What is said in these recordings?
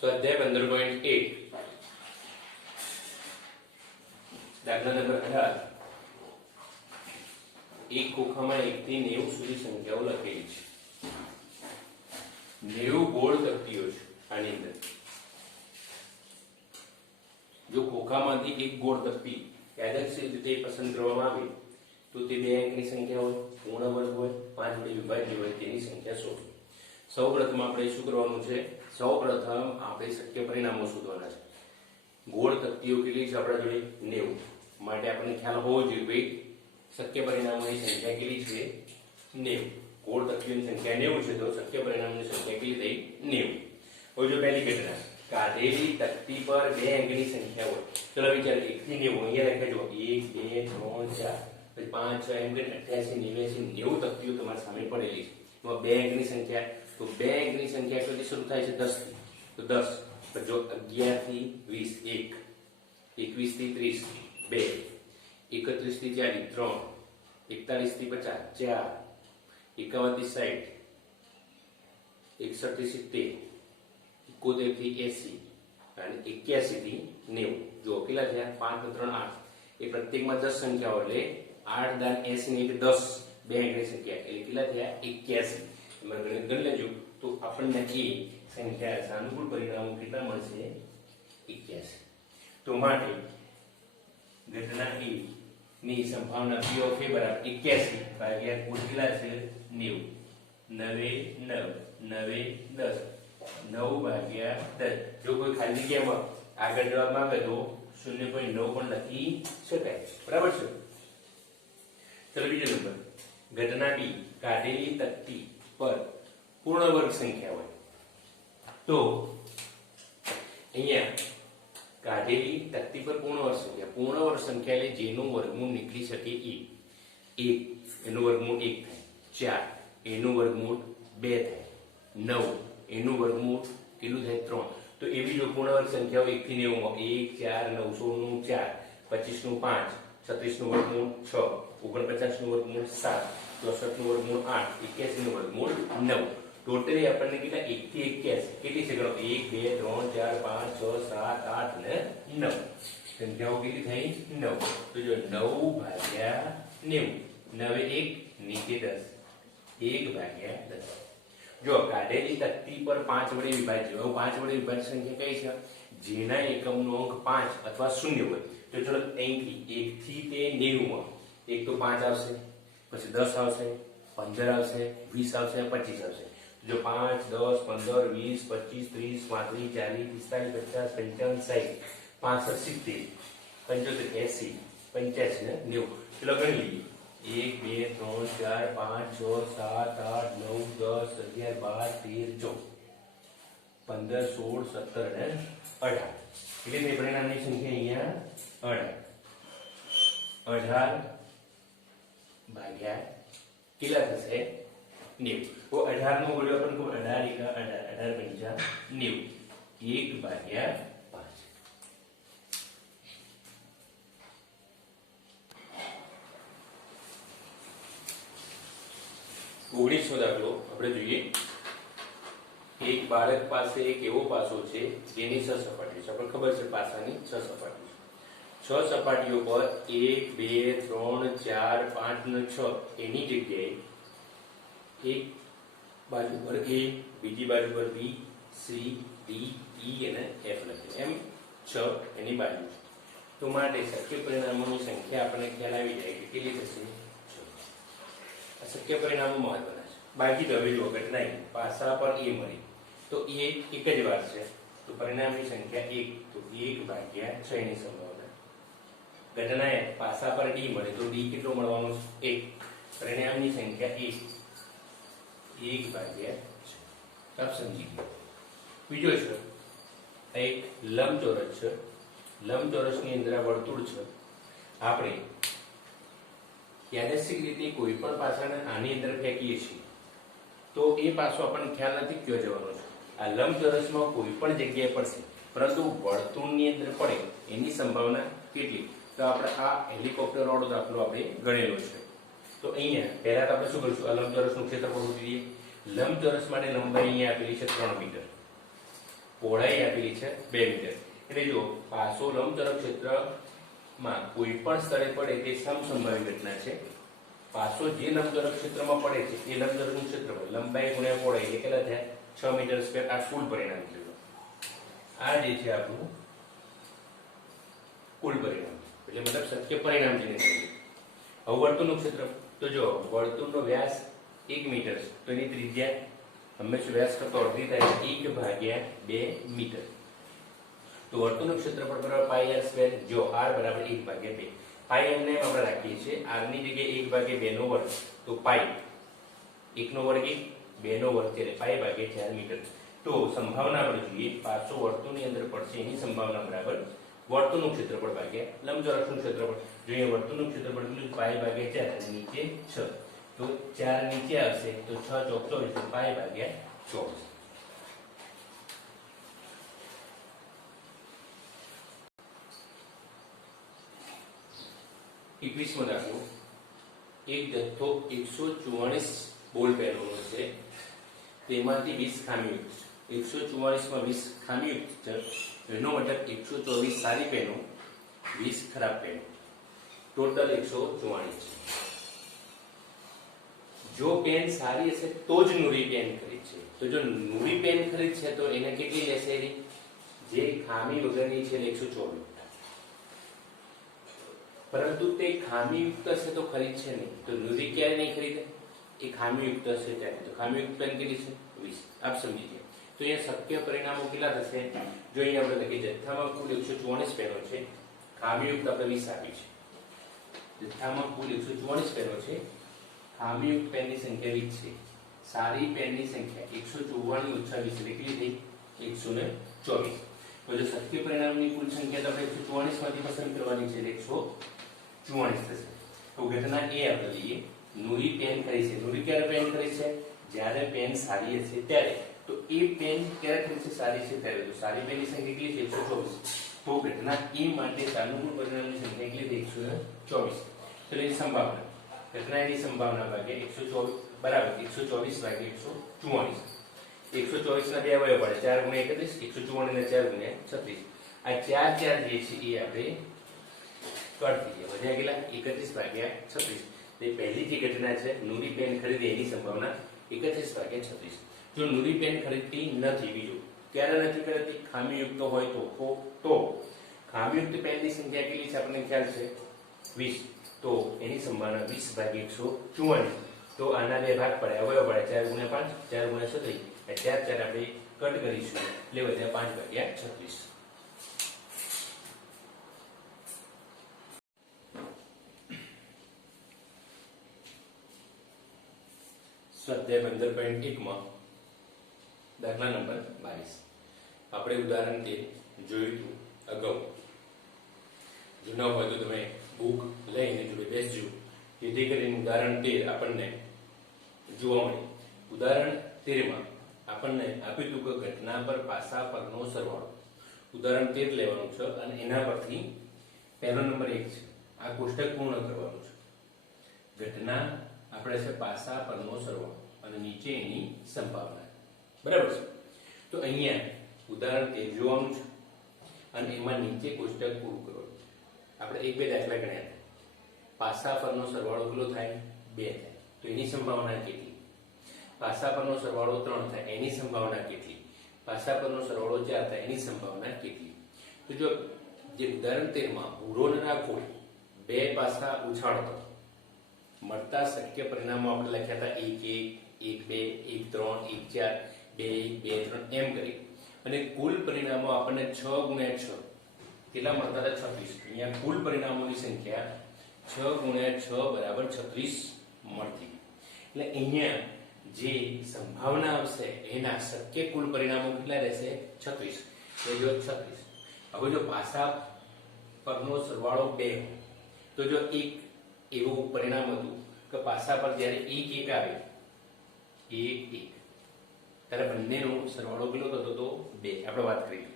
સ્વાધ્યાય 15.1 દાખલા નંબર 18 એક ખોખામાં 1 થી 90 સુધી સંખ્યાઓ લખેલી છે. 90 ગોળ તકતીઓ છે. આની અંદર જો ખોખામાંથી એક ગોળ તકતી યાદચ્છિક રીતે પસંદ કરવામાં આવે તો તે બે અંકની સંખ્યા હોય, પૂર્ણ વર્ગ હોય, 5 વડે વિભાજ્ય હોય તેની સંખ્યા શોધો. સૌપ્રથમ આપણે શું કરવાનું છે? સૌપ્રથમ આપણે શક્ય પરિણામો શોધવાના છે. ગોળ તકતીઓ કેટલી છે આપણા જોડે? 90. માટે આપણને ખ્યાલ હોવો જોઈએ કે શક્ય પરિણામોની સંખ્યા કેટલી છે? 90. ગોળ તકતીઓની સંખ્યા 90 છે તો શક્ય પરિણામોની સંખ્યા કેટલી થઈ? 90. હવે જો પહેલી ઘટના, કાઢેલી તકતી પર બે અંકની સંખ્યા હોય. ચલો વિચાર 1 થી 90 અહીંયા લખેજો 1 2 3 4 5 6 એમ કરીને 88 89 90 તકતીઓ તમારી સામે પડેલી છે. એમાં બે અંકની સંખ્યા, તો બે અંકની સંખ્યા કેટલી શરૂ થાય છે? 10 થી. તો 10 જો 11 થી 20 1, 21 થી 30 2, 31 થી 40 3, 41 થી 50 4, 51 થી 60, 61 થી 70, 71 થી 80 અને 81 થી 90. જો કેટલા થયા? 5 3 8. એ પ્રત્યેકમાં 10 સંખ્યાઓ એટલે 8 દાન 80 ને 10 બે અંકની સંખ્યા એટલે કેટલા થયા? 81. એમાં ગણિત ગણી લેજો તો આપણને એ સંખ્યા સાનુકૂળ પરિણામો કેટલા મળશે? 81. તો માટે ઘટના એ ની સંભાવના P of A બરાબર 81 ભાગ્યા કુલ કેટલા છે? 90. 9 10 9 ભાગ્યા 10. જો કોઈ ખાલી જગ્યામાં આગળ જવાબ માંગે તો 0.9 પણ લખી શકાય. બરાબર છે? ચલો બીજો નંબર, ઘટના B, કાઢેલી તકતી પર પૂર્ણ વર્ગ સંખ્યા હોય. તો અહીંયા કાઢેલી તકતી પર પૂર્ણ વર્ગ સંખ્યા એટલે જેનું વર્ગમૂળ નીકળી શકે એ. 1 એનું વર્ગમૂળ 1 થાય, 4 એનું વર્ગમૂળ 2 થાય, 9 એનું વર્ગમૂળ કેટલું થાય? 3. તો એવી જો પૂર્ણ વર્ગ સંખ્યાઓ 1 થી 90 માં 1 4 9 16 નું 4 25 નું 5 36 નું વર્ગમૂળ 6 49 નું વર્ગમૂળ 7 64 નું વર્ગમૂળ 8 81 નું વર્ગમૂળ 9. ટોટલી આપણને કેટલા? 1 થી 81 કેટલી છે? ગણો 1 2 3 4 5 6 7 8 ને 9 સંખ્યાઓ કેટલી થઈ? 9. તો જો 9 ભાગ્યા 90, 9 1 નીચે 10, 1 ભાગ્યા 10. જો કાઢેલી તકતી પર 5 વડે વિભાજ્ય હોય. 5 વડે વિભાજ્ય સંખ્યા કઈ છે? જેના એકમનો અંક 5 અથવા 0 હોય. તો ચલો અહીંથી 1 થી તે 90 માં એક તો 5 આવશે, પછી 10 આવશે, 15 આવશે, 20 આવશે, 25 આવશે. જો 5 10 15 20 25 30 35 40 50 60 65 70 75 80 85 ને 90. ચલો ગણી લઈએ. 1 2 3 4 5 6 7 8 9 10 11 12 13 14 15 16 17 ને 18. એટલે પરિણામની સંખ્યા અહીંયા 18 ભાગ્યા કેટલા થશે? 90. તો 18 નો મૂલ્ય પણ 18 18 18 90. 1 ભાગ્યા 5. 19નો દાખલો આપણે જોઈએ. એક બાળક પાસે એક એવો પાસો છે જેની 6 સપાટીઓ છે. આપણને ખબર છે પાસાની 6 સપાટીઓ છે. 6 સપાટીઓ પર 1 2 3 4 5 અને 6 એની જગ્યાએ એક બાજુ પર A, બીજી બાજુ પર B, C, D, E અને F લખે. એમ 6 એની બાજુ. તો માટે શક્ય પરિણામોની સંખ્યા આપણને ખ્યાલ આવી જાય કે કેટલી થશે? 6. શક્ય પરિણામો મહત્વના છે. બાકી તો હવે જો ઘટના પાસા પર A મળી તો A એક જ વાર છે તો પરિણામની સંખ્યા 1. તો 1 ભાગ્યા 6 ની સંભાવના. ઘટના પાસા પર D મળે તો D કેટલો મળવાનો છે? 1. પરિણામની સંખ્યા 1 ભાગ્યા 6. આપ સમજી ગયા. બીજો છે એક લંબચોરસ છે. લંબચોરસની અંદર આ વર્તુળ છે. આપણે યાદચ્છિક રીતે કોઈ પણ પાસાને આની અંદર ફેંકીએ છીએ તો એ પાસો આપણને ખ્યાલ નથી ક્યાં જવાનો છે. આ લંબચોરસમાં કોઈ પણ જગ્યાએ પડશે પરંતુ વર્તુળની અંદર પડે એની સંભાવના કેટલી? તો આપણે આ હેલિકોપ્ટર વાળો દાખલો આપણે ગણેલો છે. તો અહીંયા પહેલા તો આપણે શું કરીશું? આ લંબચોરસનું ક્ષેત્રફળ શોધી લઈએ. લંબચોરસ માટે લંબાઈ અહીંયા આપેલી છે 3 મીટર. પહોળાઈ આપેલી છે 2 મીટર. એટલે જો પાસો લંબચોરસ ક્ષેત્રમાં કોઈ પણ સ્થળે પડે તે સમસંભાવી ઘટના છે. પાસો જે લંબચોરસ ક્ષેત્રમાં પડે છે એ લંબચોરસનું ક્ષેત્રફળ લંબાઈ ગુણ્યા પહોળાઈ એટલે કેટલા થયા 6 મીટર સ્ક્વેર. આ કુલ પરિણામ છે. આ જે છે આપણું કુલ પરિણામ એટલે મતલબ શક્ય પરિણામ જેને કહીએ. હવે વર્તુળનું ક્ષેત્રફળ તો જો વર્તુળનો વ્યાસ 1 મીટર છે તો એની ત્રિજ્યા હંમેશા વ્યાસ કરતા અડધી થાય 1/2 મીટર. તો વર્તુળનું ક્ષેત્રફળ બરાબર પાઈ આર સ્ક્વેર. જો r બરાબર 1/2. પાઈ એમને આપણે રાખીએ છીએ r ની જગ્યાએ 1/2 નો વર્ગ તો પાઈ 1 નો વર્ગ 2 નો વર્ગ એટલે પાઈ ભાગ્યા 4 મીટર. તો સંભાવના આપણે જોઈએ પાસો વર્તુળની અંદર પડશે એની સંભાવના બરાબર વર્તુળનું ક્ષેત્રફળ ભાગ્યા લંબચોરસનું ક્ષેત્રફળ. જો અહીંયા વર્તુળનું ક્ષેત્રફળ કેટલું પાઈ ભાગ્યા 4 અને નીચે 6 તો 4 નીચે આવશે તો 6 ચોક 24 તો પાઈ ભાગ્યા 24. એકવીસમો દાખલો. એક જથ્થો 144 બોલ પેનોનો છે તેમાંથી 20 ખામીયુક્ત છે. 144 માં 20 ખામીયુક્ત છે એનો મતલબ 124 સારી પેનો 20 ખરાબ પેનો ટોટલ 144 છે. જો પેન સારી હશે તો જ નૂરી પેન ખરીદ છે. તો જો નૂરી પેન ખરીદ છે તો એને કેટલી લેશે? જે ખામી વગરની છે 124. પરંતુ તે ખામીયુક્ત હશે તો ખરીદશે નહીં. તો નૂરી ક્યારે નહીં ખરીદે? એ ખામીયુક્ત હશે ત્યારે. તો ખામીયુક્ત પેન કેટલી છે? 20. આપ સમજી ગયા. તો અહીંયા શક્ય પરિણામો કેટલા થશે? જો અહીંયા આપણે લખીએ જથ્થામાં કુલ 144 પેનો છે, ખામીયુક્ત આપણે 20 આપી છે. જથ્થામાં કુલ 144 પેનો છે, ખામીયુક્ત પેનની સંખ્યા 20 છે. સારી પેનની સંખ્યા 144 ઓછા 20 એટલે કેટલી થઈ? 124. તો જો શક્ય પરિણામની કુલ સંખ્યા તો આપણે 144 માંથી પસંદ કરવાની છે એટલે 144 થશે. તો ઘટના એ આપણે લઈએ નૂરી પેન કરી છે. નૂરી ક્યારે પેન કરી છે? જ્યારે પેન સારી હશે ત્યારે. તો એ પેન ક્યારે કરી છે? સારી છે ત્યારે. તો સારી પેનની સંખ્યા કેટલી છે? 124. તો ઘટના એ માટે સાનુકૂળ પરિણામની સંખ્યા કેટલી છે? 124. તો એની સંભાવના ઘટનાની સંભાવના ભાગ્યા 124 બરાબર 124 ભાગ્યા 144. 124 ના બે અવયવ પડે 4 ગુણ્યા 31, 154 ને 4 ગુણ્યા 36. આ 4 4 જે છે એ આપણે કાઢી દઈએ. વધ્યા કેટલા? 31 ભાગ્યા 36. તે પહેલી જે ઘટના છે નૂરી પેન ખરીદે એની સંભાવના 31 ભાગ્યા 36. જો નૂરી પેન ખરીદતી નથી, બીજું ક્યારે નથી ખરીદતી? ખામીયુક્ત હોય તો ખામીયુક્ત પેનની સંખ્યા કેટલી છે આપણને ખ્યાલ છે? 20. તો એની સંભાવના 20 ભાગ્યા 144. તો આના બે ભાગ પડે અવયવ પડે 4 ગુણ્યા 5, 4 ગુણ્યા 36. 4 4 આપણે કટ કરીશું એટલે વધ્યા 5 ભાગ્યા 36. સ્વાધ્યાય 15.1 માં દાખલા નંબર 22 આપણે ઉદાહરણ 13 જોયું હતું અગાઉ. જો ન હોય તો તમે બુક લઈને જોડે બેસજો જેથી કરીને ઉદાહરણ 13 આપણને જોવા મળે. ઉદાહરણ 13 માં આપણને આપ્યું હતું કે ઘટના પર પાસા પરનો સરવાળો. ઉદાહરણ 13 લેવાનું છે અને એના પરથી પહેલો નંબર 1 છે આ કોષ્ટક પૂર્ણ કરવાનું છે. ઘટના આપણે છે પાસા પરનો સરવાળો અને નીચે એની સંભાવના. બરાબર છે. તો અહીંયા ઉદાહરણ 13 જોવાનું છે અને એમાં નીચે કોષ્ટક પૂરું કરવાનું. આપણે એક બે દાખલા ગણ્યા. પાસા પરનો સરવાળો કેટલો થાય? 2 થાય. તો એની સંભાવના કેટલી? પાસા પરનો સરવાળો 3 થાય એની સંભાવના કેટલી? પાસા પરનો સરવાળો 4 થાય એની સંભાવના કેટલી? તો જો જે ઉદાહરણ 13 માં ભૂરો રાખો બે પાસા ઉછાળતો મળતા શક્ય પરિણામો આપણે લખ્યા હતા 1 1 1 2 1 3 1 4 2 1 2 3 એમ કરી અને કુલ પરિણામો આપણને 6 ગુણ્યા 6 કેટલા મળતા હતા? 36. અહીંયા કુલ પરિણામોની સંખ્યા 6 ગુણ્યા 6 બરાબર 36 મળતી. એટલે અહીંયા જે સંભાવના આવશે એના શક્ય કુલ પરિણામો કેટલા રહેશે? 36. તો જો 36. હવે જો પાસા પરનો સરવાળો 2 તો જો એક એવું પરિણામ હતું કે પાસા પર જ્યારે 1 1 આવે 1 1 ત્યારે બંનેનો સરવાળો કેટલો થતો તો 2 આપણે વાત કરી.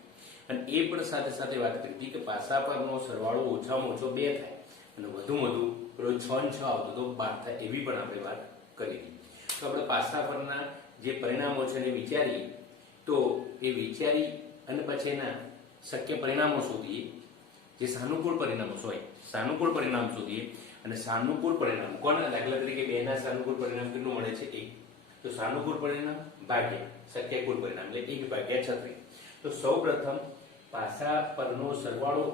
અને એ પણ સાથે સાથે વાત કરી હતી કે પાસા પરનો સરવાળો ઓછામાં ઓછો 2 થાય અને વધુ પેલો 6 ને 6 આવતો તો 12 થાય એવી પણ આપણે વાત કરી હતી. તો આપણે પાસા પરના જે પરિણામો છે એને વિચારીએ તો એ વિચારી અને પછી એના શક્ય પરિણામો શોધીએ, જે સાનુકૂળ પરિણામો હોય સાનુકૂળ પરિણામ શોધીએ અને સાનુકૂળ પરિણામ કોના દાખલા તરીકે 2 ના સાનુકૂળ પરિણામ કેટલું મળે છે 1, તો સાનુકૂળ પરિણામ ભાગ્યા શક્યકૂળ પરિણામ એટલે 1/36. તો સૌપ્રથમ પાસા પરનો સરવાળો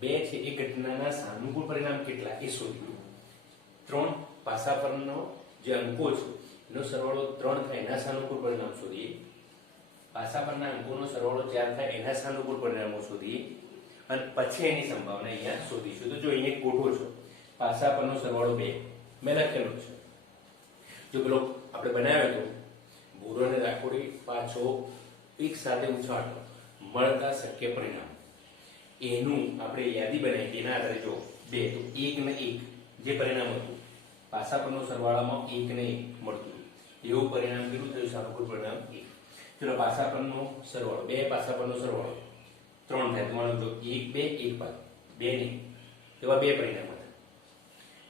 2 છે એ ઘટનાના સાનુકૂળ પરિણામ કેટલા એ શોધ્યું. 3 પાસા પરનો જે અંકો છે એનો સરવાળો 3 થાય એના સાનુકૂળ પરિણામ શોધીએ. પાસા પરના અંકોનો સરવાળો 4 થાય એના સાનુકૂળ પરિણામો શોધીએ અને પછી એની સંભાવના અહીંયા શોધીશું. તો જો અહીંયા કોઠો છે, પાસા પરનો સરવાળો 2 મેં લખેલો છે. જો પેલો આપણે બનાવ્યો તો ભૂરો અને રાખોડી પાછો એક સાથે ઉછાળતો મળતા શક્ય પરિણામ એનું આપણે યાદી બનાવી તેના આધારે જો 2 તો 1 ને 1 જે પરિણામ હતું પાસા પરનો સરવાળામાં 1 ને 1 મળતું એવું પરિણામ કેટલું થયું સાનુકૂળ પરિણામ 1. ચલો પાસા પરનો સરવાળો 2 પાસા પરનો સરવાળો 3 થાય. તમારું જો 1 2 1 2 નહીં એવા 2 પરિણામ હતા.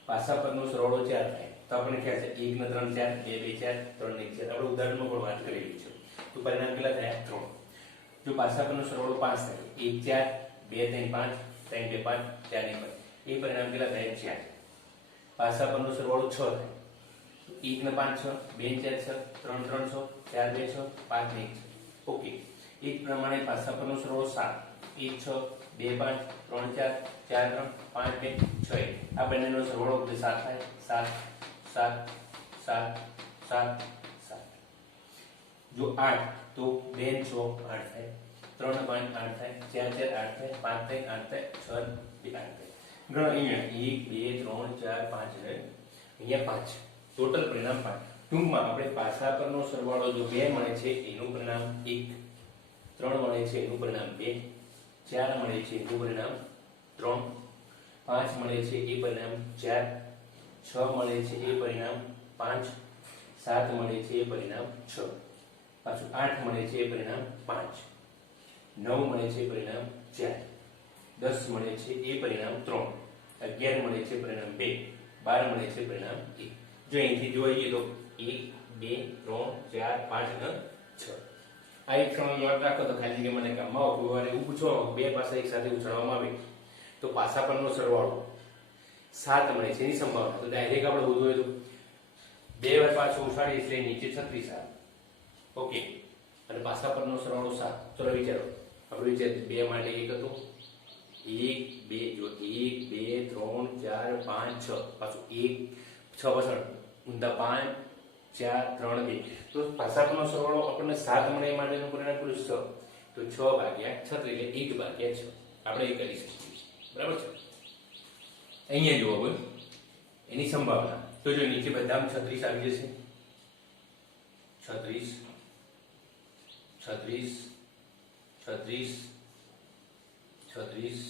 પાસા પરનો સરવાળો 4 થાય તો આપણે ખ્યાલ છે 1 ને 3 4 2 2 4 3 1 4 આપણે ઉદાહરણમાં પણ વાત કરેલી છે. તો પરિણામ કેટલા થયા 3. જો પાસા પરનો સરવાળો 5 થાય 1 4 2 3 5 3 2 5 4 1 5 એ પરિણામ કેટલા થાય 4. પાસા પરનો સરવાળો 6 થાય 1 ને 5 6 2 4 6 3 3 6 4 2 6 5 1 6 ઓકે. એ જ પ્રમાણે પાસા પરનો સરવાળો 7 1 6 2 5 3 4 4 3 5 2 6 1 આ બંનેનો સરવાળો 7 થાય 7 7 7 7 7. જો 8 તો 2 6 8 થાય 3 5 8 થાય 4 4 8 થાય 5 થાય 8 થાય 6 2 8 થાય. ગણો અહીંયા 1 2 3 4 5 અને અહીંયા 5 ટોટલ પરિણામ 5. ટૂંકમાં આપણે પાસા પરનો સરવાળો જો 2 મળે છે એનું પરિણામ 1, 3 મળે છે એનું પરિણામ 2, 4 મળે છે એનું પરિણામ 3, 5 મળે છે એ પરિણામ 4, 6 મળે છે એ પરિણામ 5, 7 મળે છે એ પરિણામ 6, પાછું 8 મળે છે એ પરિણામ 5, 9 મળે છે એ પરિણામ 4, 10 મળે છે એ પરિણામ 3, 11 મળે છે પરિણામ 2, 12 મળે છે પરિણામ 1. જો અહીંથી જોઈએ તો 1 2 3 4 5 અને 6 આ એક ક્ષણ યાદ રાખો તો ખાલી જગ્યા મને કામમાં આવો. કોઈ વાર એવું પૂછો 2 પાસા એક સાથે ઉછાળવામાં આવે તો પાસા પરનો સરવાળો 7 મળે છે એની સંભાવના તો ડાયરેક્ટ આપણે શોધવું હોય તો 2 વાર પાછો ઉછાળીએ એટલે નીચે 36 આવે. ઓકે. અને પાસા પરનો સરવાળો 7. ચલો વિચારો આપણે વિચાર 2 માટે 1 હતો 1 2 જો 1 2 3 4 5 6 પાછું 1 6 પાછળ ઊંધા 5 4 3 2 તો પાસા પરનો સરવાળો આપણને 7 મળે એ માટેનું પરિણામ કેટલું 6 તો 6/36 એટલે 1/6 આપણે એ કરી શકીએ. બરાબર છે. અહીંયા જુઓ હવે એની સંભાવના તો જો નીચે બધામાં 36 આવી જશે 36 36 36 36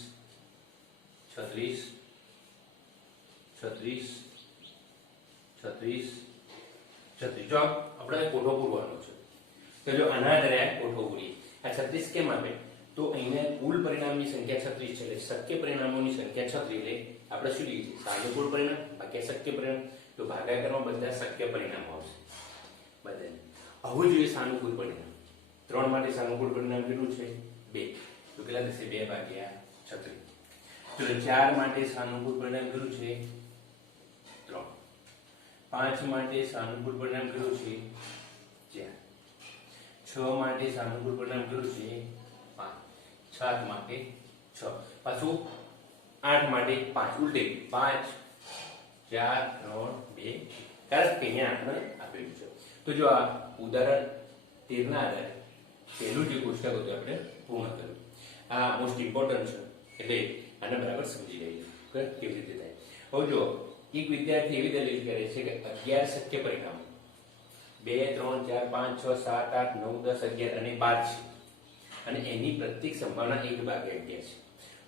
36 36 36 36 જો આપણે કોઠો પૂરવાનો છે તો જો આના આધારે કોઠો પૂરીએ. આ 36 કેમ આપે તો અહીંયા કુલ પરિણામની સંખ્યા 36 છે એટલે શક્ય પરિણામોની સંખ્યા 36 એટલે આપણે શું લઈએ સાનુકૂળ પરિણામ ભાગ્યા શક્ય પરિણામ તો ભાગાકારમાં બધા શક્ય પરિણામો આવશે બધાને. હવે જોઈએ સાનુકૂળ પરિણામ 3 માટે સાનુકૂળ પરિણામ કેટલું છે 2 તો કેટલા થશે 2/36. ચલો 4 માટે સાનુકૂળ પરિણામ કેટલું છે 3, 5 માટે સાનુકૂળ પરિણામ કેટલું છે 4, 6 માટે સાનુકૂળ પરિણામ કેટલું છે 5, 7 માટે 6 પાછું 8 માટે 5 ઉલટે 5 4 3 2 કારણ કે અહીંયા આપણે આપેલું છે. તો જો આ ઉદાહરણ 13 ના આધારે પહેલું જે કોષ્ટક હતું આપણે પૂર્ણ કર્યું. આ મોસ્ટ ઇમ્પોર્ટન્ટ છે એટલે આને બરાબર સમજી લઈએ કે કેવી રીતે થાય. હવે જો એક વિદ્યાર્થી એવી દલીલ કરે છે કે 11 શક્ય પરિણામો 2 3 4 5 6 7 8 9 10 11 અને 12 છે અને એની પ્રત્યેક સંભાવના 1/11 છે.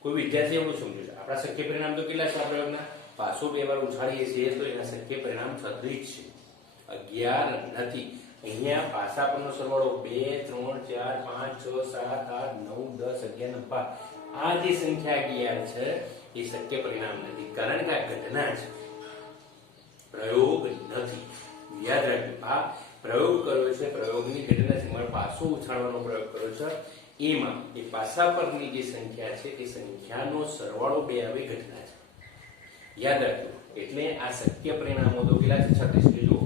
કોઈ વિદ્યાર્થી એવું સમજે છે આપણા શક્ય પરિણામ તો કેટલા છે પ્રયોગના પાછો 2 વાર ઉછાળીએ છીએ તો એના શક્ય પરિણામ 36 છે 11 નથી. અહીંયા પાસા પરનો સરવાળો 2 3 4 5 6 7 8 9 10 11 12 આ જે સંખ્યા 11 છે એ શક્ય પરિણામ નથી કારણ કે આ ઘટના છે પ્રયોગ નથી. યાદ રાખજો આ પ્રયોગ કર્યો છે પ્રયોગની ઘટના છે મારે પાછો ઉછાળવાનો પ્રયોગ કર્યો છે એમાં એ પાસા પરની જે સંખ્યા છે એ સંખ્યાનો સરવાળો 2 આવે ઘટના છે. યાદ રાખજો. એટલે આ શક્ય પરિણામો તો કેટલા છે? 36. જો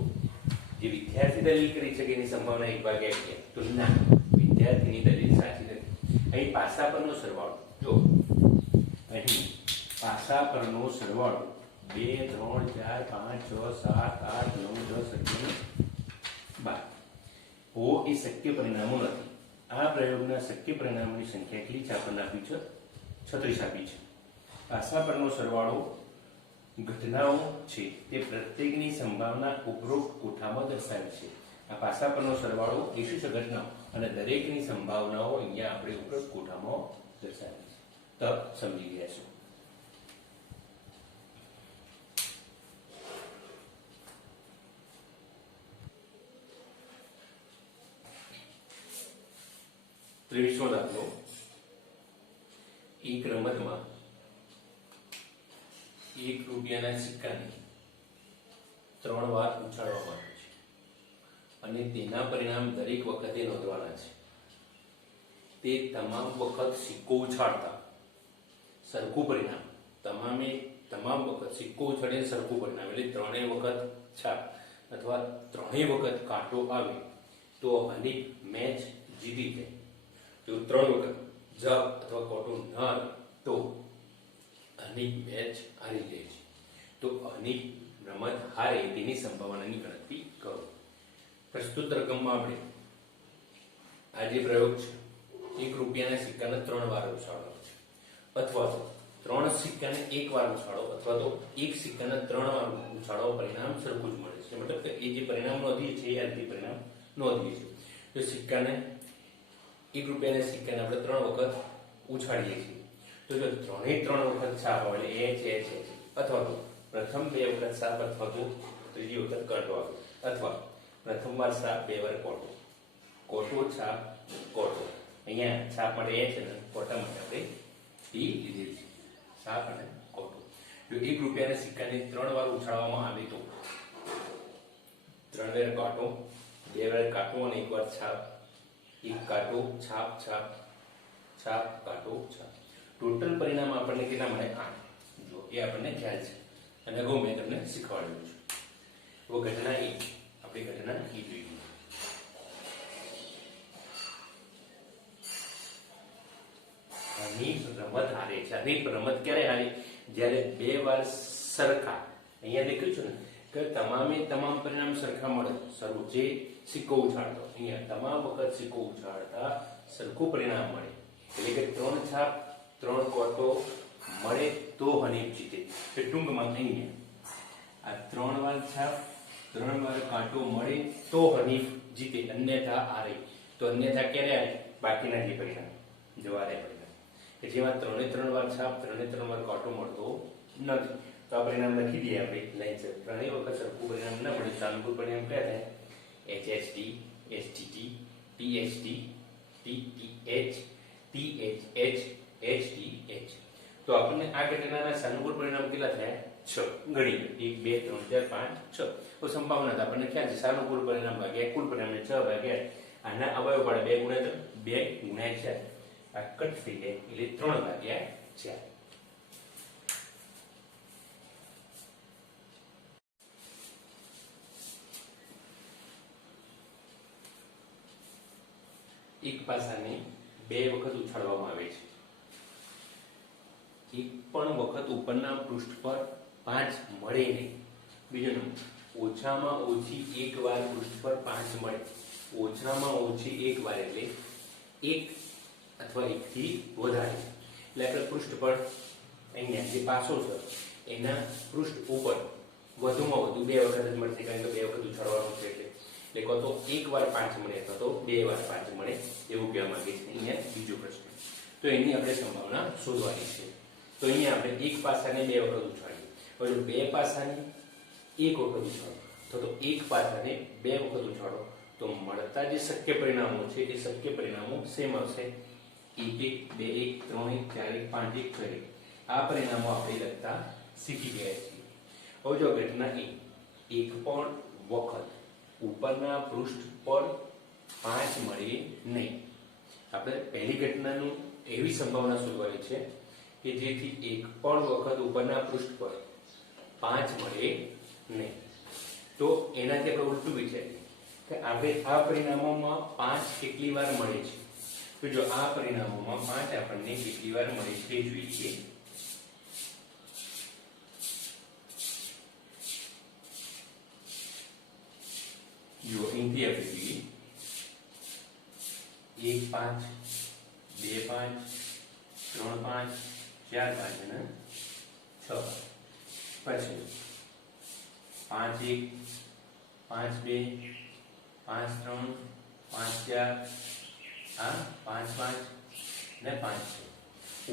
જે વિદ્યાર્થી દલીલ કરી છે કે એની સંભાવના 1/2 તો ના, વિદ્યાર્થીની દલીલ સાચી નથી. અહીં પાસા પરનો સરવાળો જો, અહીં પાસા પરનો સરવાળો 2 3 4 5 6 7 8 9 10 11 12 હો એ શક્ય પરિણામો નથી. આ પ્રયોગના શક્ય પરિણામોની સંખ્યા કેટલી છે? આપણને આપી છે 36 આપી છે. પાસા પરનો સરવાળો ઘટનાઓ છે તે પ્રત્યેકની સંભાવના ઉપરોક્ત કોઠામાં દર્શાવી છે. આ પાસા પરનો સરવાળો એ શું છે? ઘટનાઓ, અને દરેકની સંભાવનાઓ અહીંયા આપણે ઉપરોક્ત કોઠામાં દર્શાવી છે. તો સમજી ગયા છો. ત્રેવીસમો દાખલો. એક રમતમાં 1 રૂપિયાના સિક્કાને 3 વાર ઉછાળવામાં આવે છે અને તેના પરિણામ દરેક વખતે નોંધવાના છે. તે તમામ વખત સિક્કો ઉછાળતા સરખું પરિણામ, તમામ વખત સિક્કો ઉછાળે સરખું પરિણામ, એટલે 3 વખત છાપ અથવા 3 વખત કાંટો આવે તો અનેક મેચ જીતી જાય. જો 3 વખત જપ અથવા કાંટો ન આવે તો અનેક મેચ હારી જાય છે. તો અનેક રમત હારે તેની સંભાવનાની ગણતરી કરો. પ્રસ્તુત રકમમાં આપણે આ જે પ્રયોગ છે, 1 રૂપિયાના સિક્કાને 3 વાર ઉછાળો છે, અથવા તો 3 સિક્કાને 1 વાર ઉછાળો, અથવા તો 1 સિક્કાને 3 વાર ઉછાળો, પરિણામ સરખું જ મળે છે. મતલબ કે એ જે પરિણામ નોંધીએ છીએ એ અંતિમ પરિણામ નોંધીએ છીએ. તો સિક્કાને 1 રૂપિયાના સિક્કાને આપણે 3 વખત ઉછાળીએ છીએ. તો જો 3 વખત છાપ આવે એટલે એ છે, અથવા તો પ્રથમ 2 વખત છાપ, અથવા તો ત્રીજી વખત કાંટો આવે, અથવા પ્રથમ વાર છાપ 2 વાર કોટો, કોટો છાપ કોટો. અહીંયા છાપ માટે એ છે ને કોટા માટે આપણે ટી લીધેલ છે. છાપ અને કોટો. જો 1 રૂપિયાના સિક્કાને 3 વાર ઉછાળવામાં આવે તો 3 વાર કાંટો, 2 વાર કાંટો અને 1 વાર છાપ. 1 કાંટો છાપ છાપ છાપ કાંટો છાપ. ટોટલ પરિણામ આપણને કેટલા મળે? 8. જો એ આપણને ખ્યાલ છે અને અગાઉ મેં તમને શીખવાડ્યું છે. તો ઘટના એ આપણી ઘટના એ જોઈ. આની રમત હારે છે. આની રમત ક્યારે હારી? જ્યારે 2 વાર સરખા, અહીંયા લખ્યું છે ને કે તમામ પરિણામ સરખા મળે. જે સિક્કો ઉછાળતો, અહીંયા તમામ વખત સિક્કો ઉછાળતા સરખું પરિણામ મળે. એટલે કે 3 છાપ 3 કોટો મળે તો હનીફ જીતે. તો ટૂંકમાં અહીંયા આ 3 વાર છાપ 3 વાર કાંટો મળે તો હનીફ જીતે, અન્યથા હારે. તો અન્યથા ક્યારે હારે? બાકીના જે પરિણામ જવારે પરિણામ કે જેમાં 3 વાર છાપ 3 વાર કાંટો મળતો નથી. તો આ પરિણામ લખી દઈએ આપણે લાઈન છે. 3 વખત સરખું પરિણામ ન મળે તો અનુકૂળ પરિણામ કયા થાય? HHT, STT, THT, TTH, THH, HTH. તો આપણને આ ઘટનાના સાનુકૂળ પરિણામ કેટલા થયા? 6. ગણી 1 2 3 4 5 6. તો સંભાવના આપણને ખ્યાલ છે. સાનુકૂળ પરિણામ ભાગ્યા કુલ પરિણામ 6 ભાગ્યા આના અવયવ પડે 2 ગુણ્યા 4. આ કટ થઈ જાય એટલે 3 ભાગ્યા 4. એક પાસાને 2 વખત ઉછાળવામાં આવે છે. એક પણ વખત ઉપરના પૃષ્ઠ પર 5 મળે નહીં. બીજો નંબર, ઓછામાં ઓછી 1 વાર પૃષ્ઠ પર 5 મળે. ઓછામાં ઓછી 1 વાર એટલે 1 અથવા 1 થી વધારે. એટલે આપણે પૃષ્ઠ પર અહીંયા જે પાસો છે એના પૃષ્ઠ ઉપર વધુમાં વધુ 2 વખત જ મળશે, કારણ કે 2 વખત ઉછાળવાનું છે. એટલે કો તો 1 વાર 5 મળે અથવા તો 2 વાર 5 મળે એવું કહેવા માંગે છે. અહીંયા બીજો પ્રશ્ન. તો એની આપણે સંભાવના શોધવાની છે. તો અહીંયા આપણે એક પાસાને 2 વખત ઉછાળીએ. હવે જો 2 પાસાને 1 વખત ઉછાળો તો 1 પાસાને 2 વખત ઉછાળો તો મળતા જે શક્ય પરિણામો છે એ શક્ય પરિણામો સેમ આવશે. 1 1 2 1 3 1 4 1 5 1 6 1. આ પરિણામો આપણે લખતા શીખી ગયા છીએ. હવે જો ઘટના એક પણ વખત ઉપરના પૃષ્ઠ પર 5 મળે નહીં. આપણે પહેલી ઘટનાનું એવી સંભાવના શોધવાની છે કે જેથી એક પણ વખત ઉપરના પૃષ્ઠ પર 5 મળે નહીં. તો એનાથી આપણે ઉલટું વિચારીએ કે આપણે આ પરિણામોમાં 5 કેટલી વાર મળે છે. તો જો આ પરિણામોમાં 5 આપણને કેટલી વાર મળે છે જોઈએ. જો અહીંથી આપણે જોઈએ 1 5 2 5 3 5 4 5 અને 6 પછી 5 1 5 2 5 3 5 4 આ 5 5 ને 5 છે.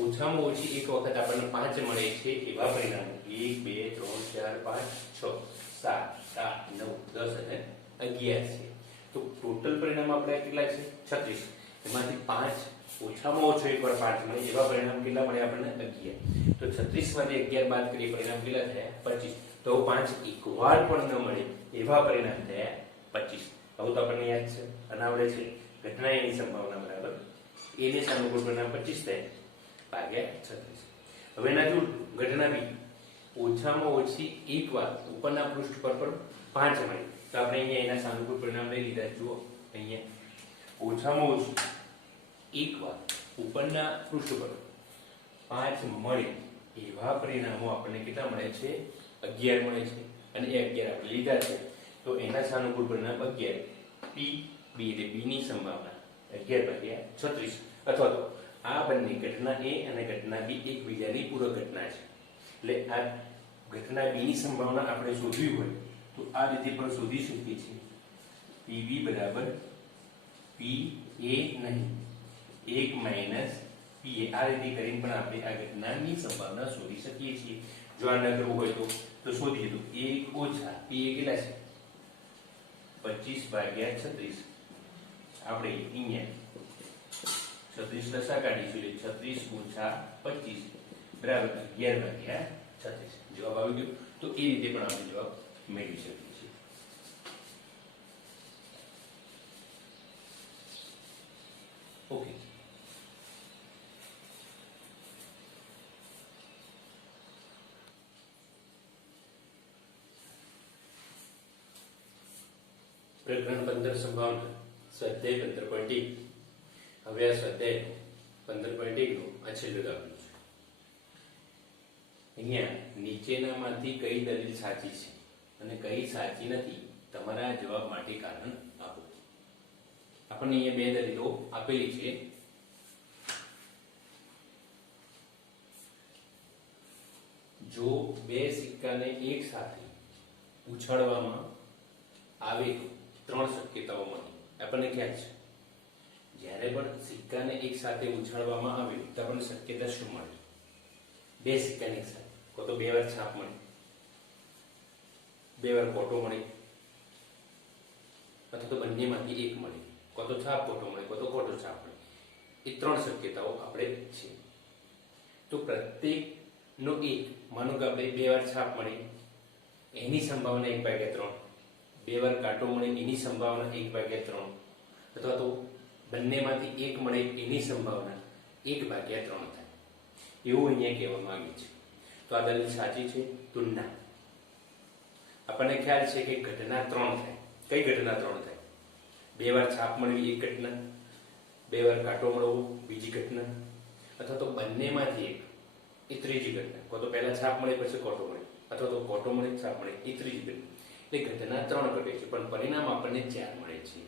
ઓછામાં ઓછી એક વખત આપણને 5 મળે છે એવા પરિણામો 1 2 3 4 5 6 7 8 9 10 અને 11 છે. તો ટોટલ પરિણામ આપણે કેટલા છે 36. એમાંથી 5 ઓછામાં ઓછો એકવાર 5 મળે એવા પરિણામ કેટલા મળે આપણને 11. તો 36 માંથી 11 બાદ કરીએ પરિણામ કેટલા થયા 25. તો 5 એકવાર પણ ન મળે એવા પરિણામ થયા 25. હવે તો આપણને યાદ છે અનાવડે છે ઘટના એની સંભાવના બરાબર એને સાનુકૂળ પરિણામ 25 થાય ભાગ્યા 36. હવે એનાથી ઉલટું ઘટના બી ઓછામાં ઓછી એકવાર ઉપરના પૃષ્ઠ પર પણ 5 મળે. તો આપણે અહીંયા એના સાનુકૂળ પરિણામ લઈ લીધા. જુઓ અહીંયા ઓછામાં ઓછું એકવાર ઉપરના પૃષ્ઠ પર 5 મળે એવા પરિણામો આપણને કેટલા મળે છે 11 મળે છે. અને એ 11 આપણે લીધા છે તો એના સાનુકૂળ પરિણામ 11 p b એટલે b ની સંભાવના 11/36. અથવા તો આ બંને ઘટના a અને ઘટના b એકબીજાની પૂરક ઘટના છે. એટલે આ ઘટના b ની સંભાવના આપણે શોધવી હોય તો આ રીતે પણ શોધી શકીએ છીએ. pb બરાબર pa નહીં 1 માઈનસ pa. આ રીતે કરીને પણ આપણે આ ઘટનાની સંભાવના શોધી શકીએ છીએ. જો આ ન કરવું હોય તો શોધીએ તો 1 ઓછા pa કેટલા છે 25/36. આપણે અહીંયા 36 લસા કાઢીશું એટલે 36 ઓછા 25 બરાબર 11/36. જવાબ આવી ગયો. તો એ રીતે પણ આપણે જવાબ મેળવી શકીએ છીએ. ઓકે. પ્રકરણ 15 સંભાવના સ્વાધ્યાય 15.1. હવે આ સ્વાધ્યાય 15.1 નું આ છેલ્લું દાખલું છે. અહીંયા નીચેનામાંથી કઈ દલીલ સાચી છે અને કઈ સાચી નથી તમારા જવાબ માટે કારણ આપો. આપણને અહીંયા બે દલીલો આપેલી છે. જો બે સિક્કાને એક સાથે ઉછાળવામાં આવે તો 3 શક્યતાઓમાંથી આપણને ખ્યાલ છે જ્યારે પણ સિક્કાને એક સાથે ઉછાળવામાં આવે તો આપણને શક્યતા શું મળે? બે સિક્કાને એક સાથે કો તો બે વાર છાપ મળે, બે વાર કોટો મળે, અથવા તો બંનેમાંથી એક મળે. કો તો છાપ કોટો મળે, કો તો કોટો છાપ મળે. એ 3 શક્યતાઓ આપણે છે. તો પ્રત્યેકનો એક માનો કે આપણે બે વાર છાપ મળે એની સંભાવના 1/3, બે વાર કાંટો મળે એની સંભાવના 1/3, અથવા તો બંનેમાંથી એક મળે એની સંભાવના 1/3 થાય એવું અહીંયા કહેવા માંગે છે. તો આ દલીલ સાચી છે તો ના. આપણને ખ્યાલ છે કે ઘટના 3 થાય. કઈ ઘટના 3 થાય? બે વાર છાપ મળવી એક ઘટના, બે વાર કાંટો મળવો બીજી ઘટના, અથવા તો બંનેમાંથી એક એ ત્રીજી ઘટના. કો તો પહેલા છાપ મળે પછી કોટો મળે, અથવા તો કોટો મળે છાપ મળે એ ત્રીજી ઘટના. એટલે ઘટના 3 ઘટે છે પણ પરિણામ આપણને 4 મળે છે.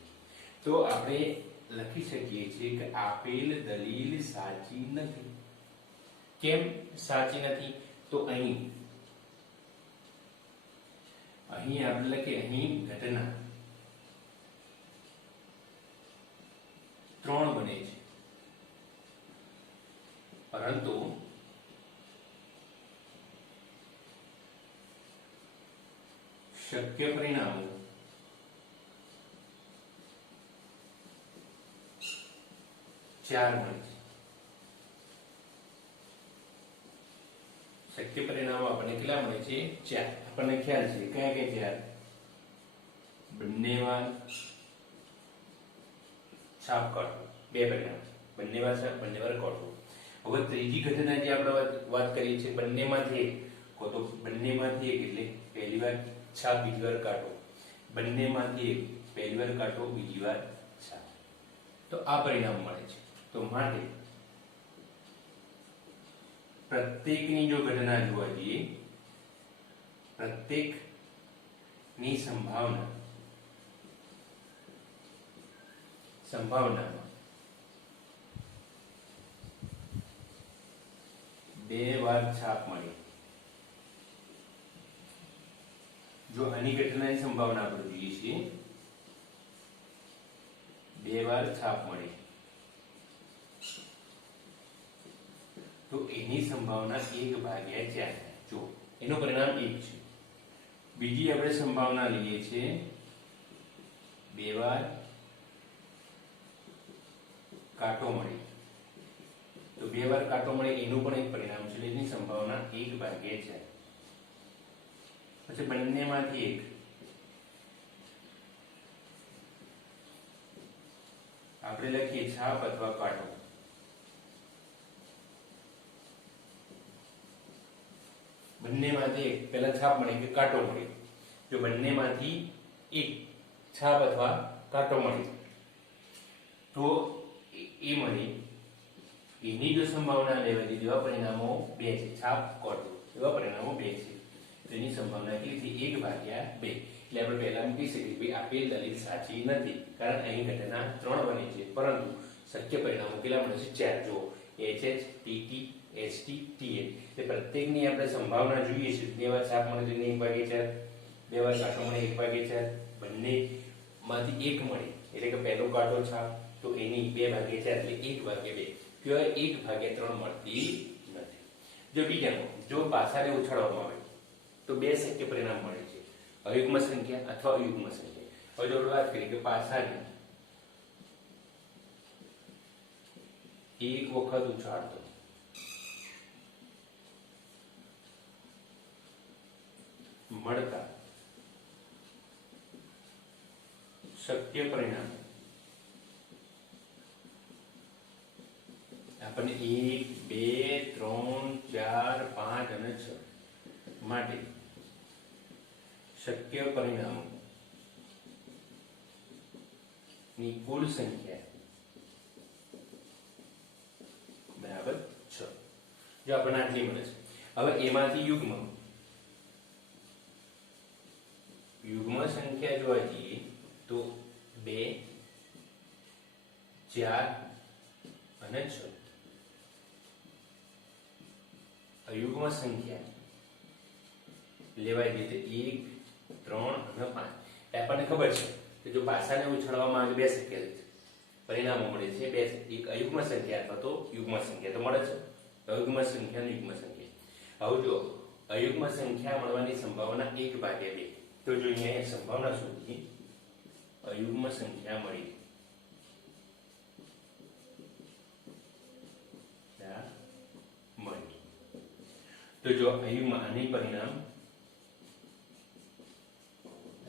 તો આપણે લખી શકીએ છીએ કે આપેલ દલીલ સાચી નથી. કેમ સાચી નથી? તો અહીં આપણે લખીએ અહીં ઘટના 3 બને છે પરંતુ શક્ય પરિણામો 4 મળે છે. શક્ય પરિણામો આપણને કેટલા મળે છે? 4. આપણને ખ્યાલ છે કયા કયા 4? બંને વાર છાપ કાઢો બે પરિણામ, બંને વાર છાપ બંને વાર કાંટો. હવે ત્રીજી ઘટના જે આપણે વાત કરીએ છીએ બંનેમાંથી એક, તો બંનેમાંથી એક એટલે પહેલી વાર છાપ બીજી વાર કાંટો, બંનેમાંથી એક પહેલી વાર કાંટો બીજી વાર છાપ. તો આ પરિણામ મળે છે. તો માટે પ્રત્યેકની જો ઘટના જોવા જઈએ, પ્રત્યેકની સંભાવનામાં બે વાર છાપ મળી. જો આની ઘટનાની સંભાવના આપણે જોઈએ છીએ, બે વાર છાપ મળી, તો એની સંભાવના 1/4. જો એનું પરિણામ 1 છે. બીજી આપણે સંભાવના લઈએ છીએ, બે વાર કાંટો મળે, તો બે વાર કાંટો મળે એનું પણ એક પરિણામ છે, એની સંભાવના 1/4. પછી બંનેમાંથી એક, આપણે લખીએ છાપ અથવા કાંટો. બંનેમાંથી એક, પહેલા છાપ મળે કે કાંટો મળે. જો બંનેમાંથી એક છાપ અથવા કાંટો મળે તો એ મળે, એની જો સંભાવના લેવા જઈએ એવા પરિણામો 2 છે. છાપ કાંટો એવા પરિણામો 2 છે, તો એની સંભાવના કેટલી છે? 1/2. એટલે આપણે પહેલા મૂકી શકીએ કે આપેલ દલીલ સાચી નથી, કારણ અહીં ઘટના 3 બની છે, પરંતુ શક્ય પરિણામો કેટલા મળે છે? 4. જો HH, TT, ST, TA, એટલે પ્રત્યેકની આપણે સંભાવના જોઈએ છે. બે વાર છાપ મળે તો 1/4, બે વાર કાંટો મળે 1/4, બંનેમાંથી એક મળે એટલે કે પહેલો કાંટો છાપ તો એની 2/4 એટલે 1/2. કયો 1/3 મળતી નથી. જો બીજામાં, જો પાસાને ઉછાળવામાં આવે તો બે શક્ય પરિણામ મળે છે, અયુગ્મ સંખ્યા અથવા અયુગ્મ સંખ્યા. હવે જો વાત કરીએ કે પાસાને એક વખત ઉછાળતો મળતા શક્ય પરિણામ આપણને 1, 2, 3, 4, 5 અને 6 માટે શક્ય પરિણામો ની કુલ સંખ્યા બરાબર 6. જો આપણને આટલી મળે છે. હવે એમાંથી યુગ્મ સંખ્યા જોવા જઈએ તો 2, 4 અને 6. અયુગ્મ સંખ્યા લેવાય જઈએ તો 1, 3 અને 5. આપણને ખબર છે કે જો પાસાને ઉછાળવામાં આવે બે શક્ય પરિણામો મળે છે, બે, એક અયુગ્મ સંખ્યા અથવા તો યુગ્મ સંખ્યા તો મળે છે. અયુગ્મ સંખ્યા અને યુગ્મ સંખ્યા. હવે જો અયુગ્મ સંખ્યા મળવાની સંભાવના 1/2. તો જો અહીંયા સંભાવના શોધીએ, અયુગ્મ સંખ્યા મળી તો જો અયુગ્મ આની પરિણામ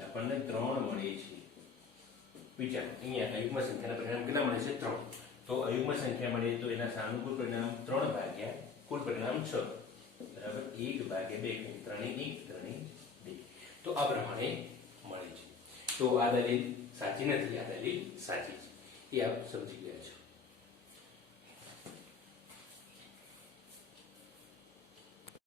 આપણને 3 મળે છે. વિચાર, અહીંયા અયુગ્મ સંખ્યાના પરિણામ કેટલા મળે છે? 3. તો અયુગ્મ સંખ્યા મળે તો એના સાનુકૂળ પરિણામ 3/, કુલ પરિણામ 6 બરાબર 1/2. 3 1 3 2. તો આ પ્રમાણે મળે છે. તો આ દલીલ સાચી નથી, આ દલીલ સાચી છે, એ આપ સમજી ગયા છો.